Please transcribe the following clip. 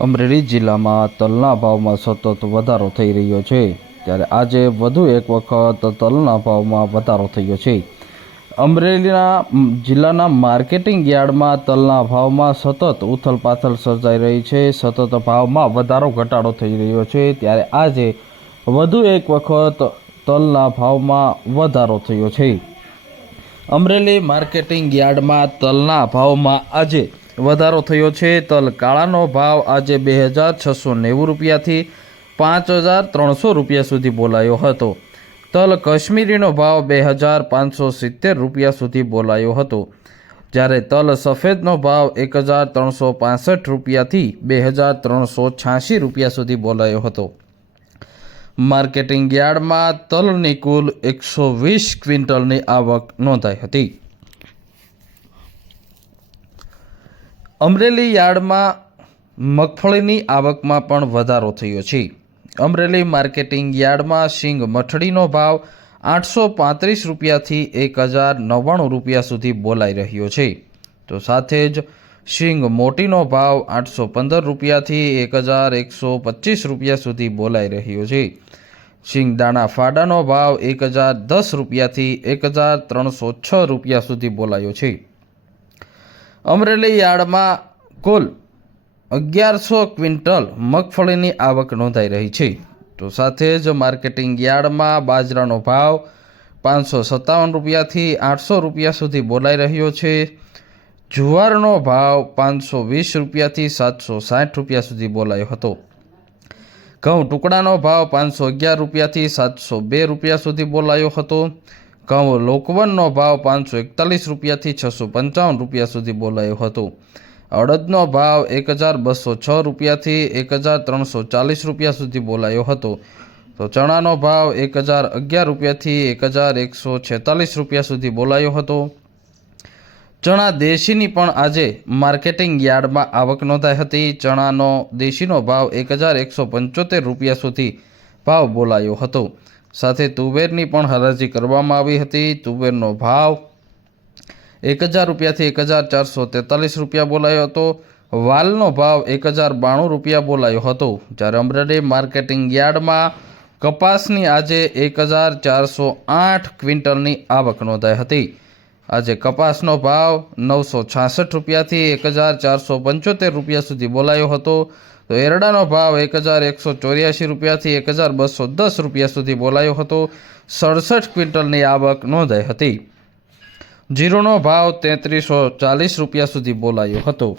અમરેલી જિલ્લામાં તલના ભાવમાં સતત વધારો થઈ રહ્યો છે, ત્યારે આજે વધુ એક વખત તલના ભાવમાં વધારો થયો છે। અમરેલીના જિલ્લાના માર્કેટિંગ યાર્ડમાં તલના ભાવમાં સતત ઉથલપાથલ સર્જાઈ રહી છે। સતત ભાવમાં વધારો ઘટાડો થઈ રહ્યો છે, ત્યારે આજે વધુ એક વખત તલના ભાવમાં વધારો થયો છે। અમરેલી માર્કેટિંગ યાર્ડમાં તલના ભાવમાં આજે વધારો થયો છે। તલ કાળાનો ભાવ આજે 2690 રૂપિયાથી 5300 રૂપિયા સુધી બોલાયો હતો। તલ કશ્મીરીનો ભાવ 2570 રૂપિયા સુધી બોલાયો હતો, જ્યારે તલ સફેદનો ભાવ 1365 રૂપિયાથી 2386 રૂપિયા સુધી બોલાયો હતો। માર્કેટિંગ યાર્ડમાં તલની કુલ 120 ક્વિન્ટલની આવક નોંધાઈ હતી। અમરેલી યાર્ડમાં મગફળીની આવકમાં પણ વધારો થયો છે। અમરેલી માર્કેટિંગ યાર્ડમાં શીંગ મઠડીનો ભાવ 835 રૂપિયાથી 1099 રૂપિયા સુધી બોલાઈ રહ્યો છે, તો સાથે જ શીંગ મોટીનો ભાવ 815 રૂપિયાથી 1125 રૂપિયા સુધી બોલાઈ રહ્યો છે। શીંગ દાણા ફાડાનો ભાવ 1010 રૂપિયાથી 1306 રૂપિયા સુધી બોલાયો છે। અમરેલી યાર્ડમાં કુલ 1100 ક્વિન્ટલ મગફળીની આવક નોંધાઈ રહી છે, તો સાથે જ માર્કેટિંગ યાર્ડમાં બાજરાનો ભાવ 557 રૂપિયાથી 800 રૂપિયા સુધી બોલાઈ રહ્યો છે। જુવારનો ભાવ 520 રૂપિયાથી 760 રૂપિયા સુધી બોલાયો હતો। ઘઉં ટુકડાનો ભાવ 511 રૂપિયાથી 702 રૂપિયા સુધી બોલાયો હતો। ઘઉં લોકવનનો ભાવ 541 રૂપિયાથી 655 રૂપિયા સુધી બોલાયો હતો। અડદનો ભાવ 1206 રૂપિયાથી 1340 રૂપિયા સુધી બોલાયો હતો, તો ચણાનો ભાવ 1011 રૂપિયાથી 1146 રૂપિયા સુધી બોલાયો હતો। ચણા દેશીની પણ આજે માર્કેટિંગ યાર્ડમાં આવક નોંધાઈ હતી। ચણાનો દેશીનો ભાવ 1175 રૂપિયા સુધી ભાવ બોલાયો હતો। સાથે તુવેરની પણ હરાજી કરવામાં આવી હતી। તુવેરનો ભાવ 1000 રૂપિયાથી 1443 રૂપિયા બોલાયો હતો। વાલનો ભાવ 1092 રૂપિયા બોલાયો હતો, જ્યારે અમરેલી માર્કેટિંગ યાર્ડમાં કપાસની આજે 1408 ક્વિન્ટલની આવક નોંધાઈ હતી। આજે કપાસનો ભાવ 966 રૂપિયાથી 1475 રૂપિયા સુધી બોલાયો હતો, તો એરડાનો ભાવ 1184 રૂપિયાથી 1210 રૂપિયા સુધી બોલાયો હતો। 67 ક્વિન્ટલની આવક નોંધાઈ હતી। જીરુનો ભાવ 3340 રૂપિયા સુધી બોલાયો હતો।